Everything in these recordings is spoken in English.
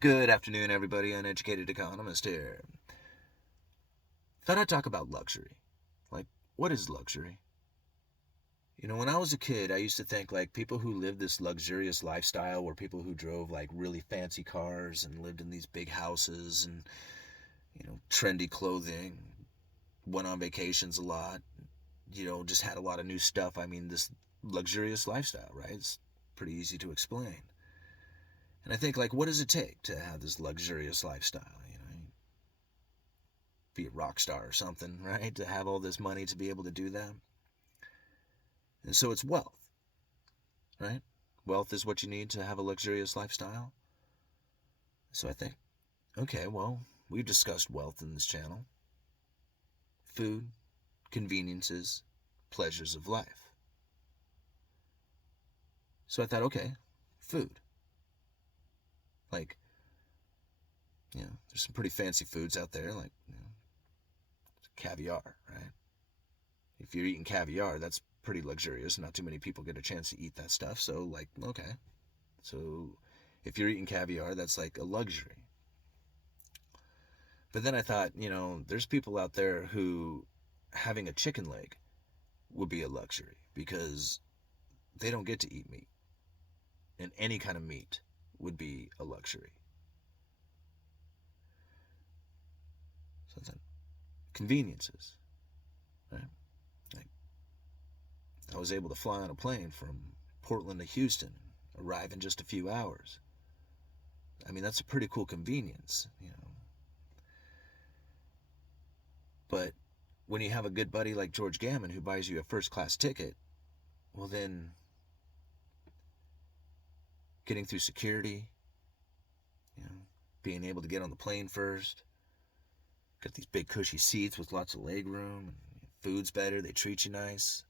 Good afternoon, everybody. Uneducated economist here. Thought I'd talk about luxury. Like, what is luxury? When I was a kid, I used to think like people who lived this luxurious lifestyle were people who drove like really fancy cars and lived in these big houses and, trendy clothing, went on vacations a lot, just had a lot of new stuff. I mean, this luxurious lifestyle, right? It's pretty easy to explain. And I think, like, what does it take to have this luxurious lifestyle? Be a rock star or something, right? To have all this money to be able to do that. And so it's wealth, right? Wealth is what you need to have a luxurious lifestyle. So I think, okay, well, we've discussed wealth in this channel. Food, conveniences, pleasures of life. So I thought, okay, food. Like, there's some pretty fancy foods out there, like caviar, right? If you're eating caviar, that's pretty luxurious. Not too many people get a chance to eat that stuff. So, like, okay. So, if you're eating caviar, that's like a luxury. But then I thought, there's people out there who having a chicken leg would be a luxury because they don't get to eat meat. And any kind of meat would be a luxury. So then, conveniences, right? Like, I was able to fly on a plane from Portland to Houston, arrive in just a few hours. I mean, that's a pretty cool convenience. But when you have a good buddy like George Gammon who buys you a first class ticket, well, then getting through security, you know, being able to get on the plane first, got these big cushy seats with lots of leg room, and food's better, they treat you nice.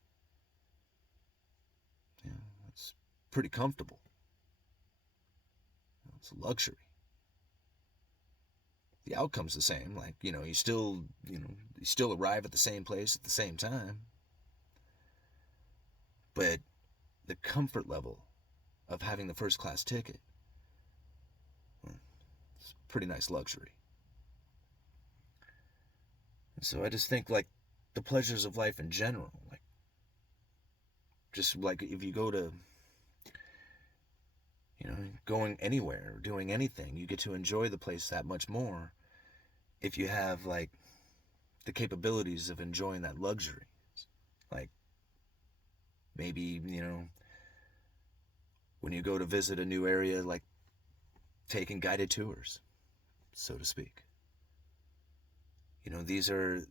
It's pretty comfortable. It's a luxury. The outcome's the same. Like, you still arrive at the same place at the same time. But the comfort level of having the first class ticket, well, it's a pretty nice luxury. And so I just think, like, the pleasures of life in general, like, just like if you go to, going anywhere or doing anything, you get to enjoy the place that much more if you have, like, the capabilities of enjoying that luxury. Like, maybe, when you go to visit a new area, like taking guided tours, so to speak. These are,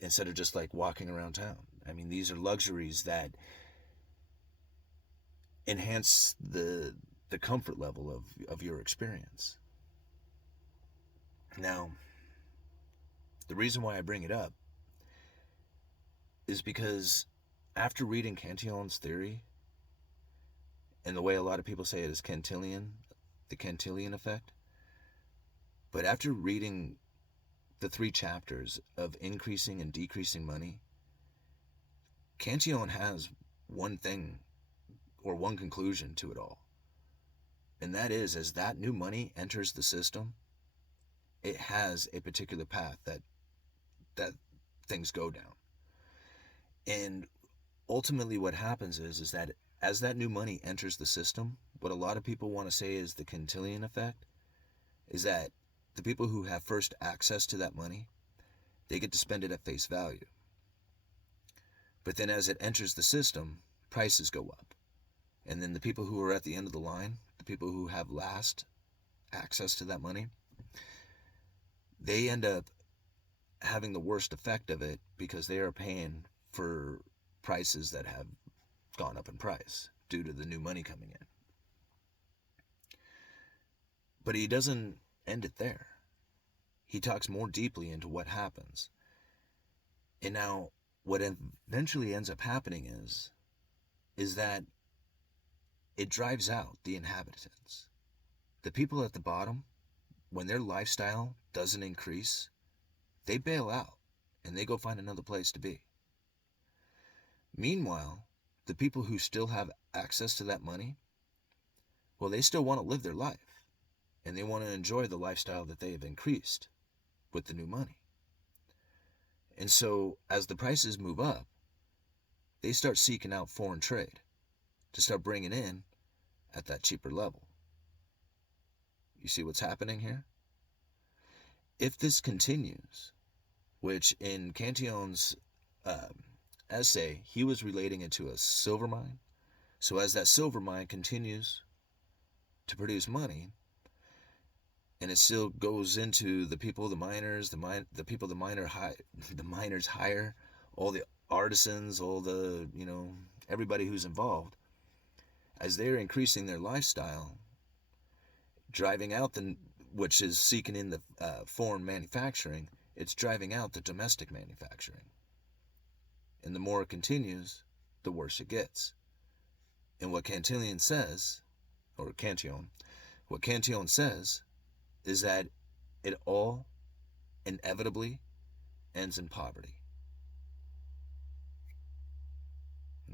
instead of just like walking around town, I mean, these are luxuries that enhance the comfort level of your experience. Now, the reason why I bring it up is because after reading Cantillon's theory, and the way a lot of people say it is Cantillon, the Cantillon effect, but after reading the 3 chapters of increasing and decreasing money, Cantillon has one thing or one conclusion to it all. And that is, as that new money enters the system, it has a particular path that things go down. And ultimately what happens is that as that new money enters the system, what a lot of people want to say is the Cantillon effect, is that the people who have first access to that money, they get to spend it at face value. But then as it enters the system, prices go up. And then the people who are at the end of the line, the people who have last access to that money, they end up having the worst effect of it because they are paying for prices that have gone up in price due to the new money coming in. But he doesn't end it there. He talks more deeply into what happens. And now, what eventually ends up happening is that it drives out the inhabitants. The people at the bottom, when their lifestyle doesn't increase, they bail out and they go find another place to be. Meanwhile, the people who still have access to that money, well, they still want to live their life. and they want to enjoy the lifestyle that they have increased with the new money. And so as the prices move up, they start seeking out foreign trade to start bringing in at that cheaper level. You see what's happening here? If this continues, which in Cantillon's essay, he was relating it to a silver mine. So as that silver mine continues to produce money, and it still goes into the people, the miners, the people the miners hire, all the artisans, all the, everybody who's involved, as they're increasing their lifestyle, driving out which is seeking in the foreign manufacturing, it's driving out the domestic manufacturing. And the more it continues, the worse it gets. And what Cantillon says is that it all inevitably ends in poverty.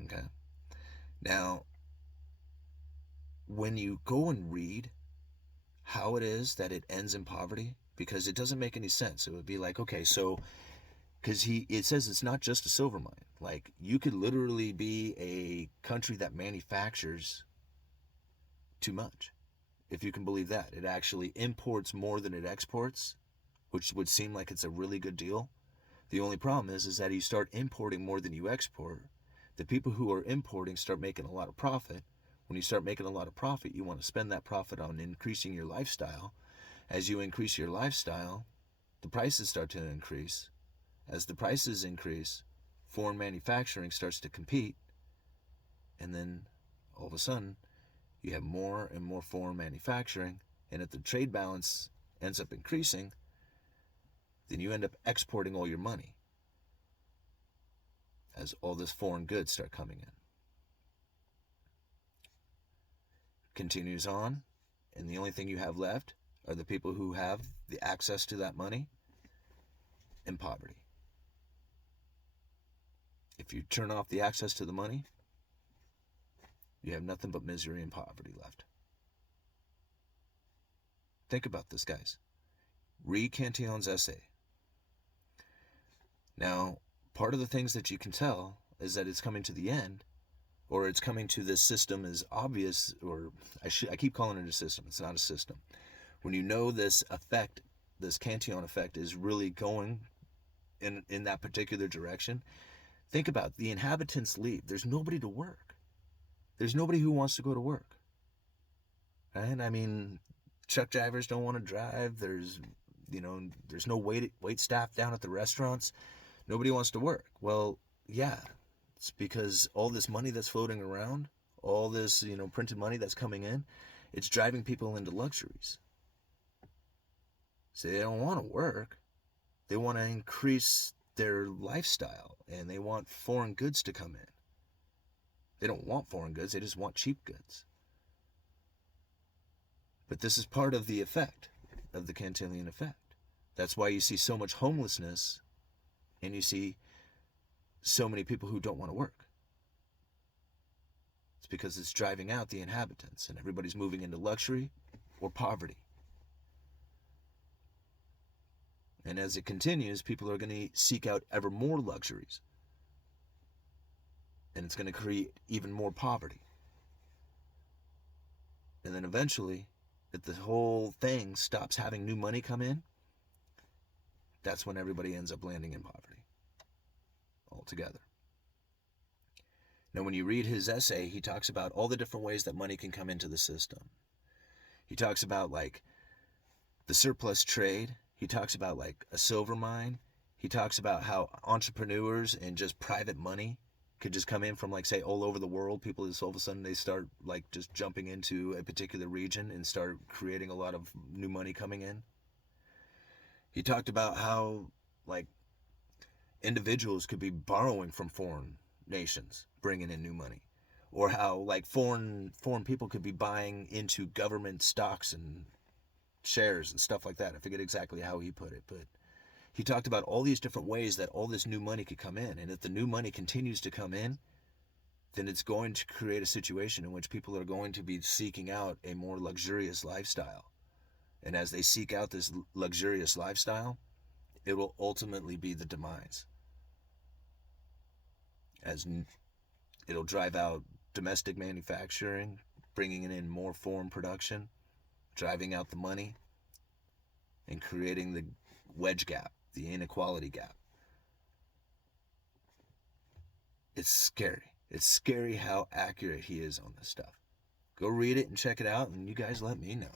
Okay? Now, when you go and read how it is that it ends in poverty, because it doesn't make any sense. It would be like, okay, so, because it says it's not just a silver mine. Like, you could literally be a country that manufactures too much, if you can believe that. It actually imports more than it exports, which would seem like it's a really good deal. The only problem is that you start importing more than you export. The people who are importing start making a lot of profit. When you start making a lot of profit, you want to spend that profit on increasing your lifestyle. As you increase your lifestyle, the prices start to increase. As the prices increase, foreign manufacturing starts to compete. And then all of a sudden, you have more and more foreign manufacturing. And if the trade balance ends up increasing, then you end up exporting all your money as all this foreign goods start coming in. Continues on, and the only thing you have left are the people who have the access to that money in poverty. If you turn off the access to the money, you have nothing but misery and poverty left. Think about this, guys. Read Cantillon's essay. Now, part of the things that you can tell is that it's coming to the end, or it's coming to this system is obvious, or I keep calling it a system. It's not a system. When you know this effect, this Cantillon effect is really going in that particular direction, think about the inhabitants leave. There's nobody to work. There's nobody who wants to go to work. Right? I mean, truck drivers don't want to drive. There's no wait staff down at the restaurants. Nobody wants to work. Well, yeah, it's because all this money that's floating around, all this, printed money that's coming in, it's driving people into luxuries. So they don't want to work. They want to increase their lifestyle, and they want foreign goods to come in. They don't want foreign goods. They just want cheap goods. But this is part of the effect of the Cantillon effect. That's why you see so much homelessness, and you see so many people who don't want to work. It's because it's driving out the inhabitants, and everybody's moving into luxury or poverty. And as it continues, people are going to seek out ever more luxuries. And it's going to create even more poverty. And then eventually, if the whole thing stops having new money come in, that's when everybody ends up landing in poverty altogether. Now, when you read his essay, he talks about all the different ways that money can come into the system. He talks about like the surplus trade. He talks about like a silver mine. He talks about how entrepreneurs and just private money could just come in from, like, say, all over the world. People just all of a sudden they start like just jumping into a particular region and start creating a lot of new money coming in. He talked about how like individuals could be borrowing from foreign nations, bringing in new money, or how like foreign people could be buying into government stocks and shares and stuff like that. I forget exactly how he put it, but he talked about all these different ways that all this new money could come in. And if the new money continues to come in, then it's going to create a situation in which people are going to be seeking out a more luxurious lifestyle. And as they seek out this luxurious lifestyle, it will ultimately be the demise. As it'll drive out domestic manufacturing, bringing in more foreign production, driving out the money, and creating the wedge gap, the inequality gap. It's scary. It's scary how accurate he is on this stuff. Go read it and check it out, and you guys let me know.